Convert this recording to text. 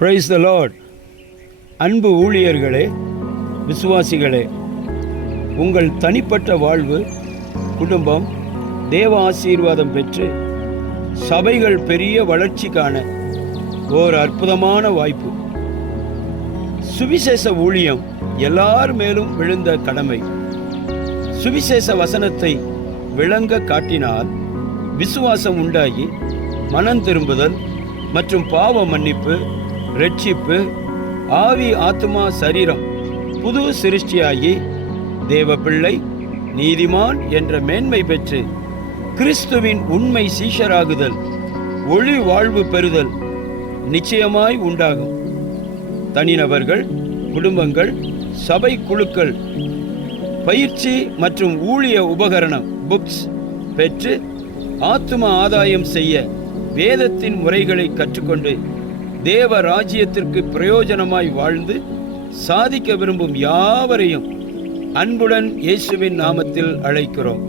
Praise the Lord. அன்பு ஊழியர்களே, விசுவாசிகளே, உங்கள் தனிப்பட்ட வாழ்வு, குடும்பம் தேவ ஆசீர்வாதம் பெற்று சபைகள் பெரிய வளர்ச்சிக்கான ஓர் அற்புதமான வாய்ப்பு. சுவிசேஷ ஊழியம் எல்லார் மேலும் விழுந்த கடமை. சுவிசேஷ வசனத்தை விளங்க காட்டினால் விசுவாசம் உண்டாகி மனம் திரும்புதல் மற்றும் பாவ மன்னிப்பு, இரட்சிப்பு, ஆவி ஆத்மா சரீரம் புது சிருஷ்டியாகி தேவ பிள்ளை நீதிமான் என்ற மேன்மை பெற்று கிறிஸ்துவின் உண்மை சீஷராகுதல், ஒளி வாழ்வு பெறுதல் நிச்சயமாய் உண்டாகும். தனிநபர்கள், குடும்பங்கள், சபை குழுக்கள் பயிற்சி மற்றும் ஊழிய உபகரணம் புக்ஸ் பெற்று ஆத்தும ஆதாயம் செய்ய வேதத்தின் முறைகளை கற்றுக்கொண்டு தேவ ராஜ்யத்திற்கு பிரயோஜனமாய் வாழ்ந்து சாதிக்க விரும்பும் யாவரையும் அன்புடன் இயேசுவின் நாமத்தில் அழைக்கிறோம்.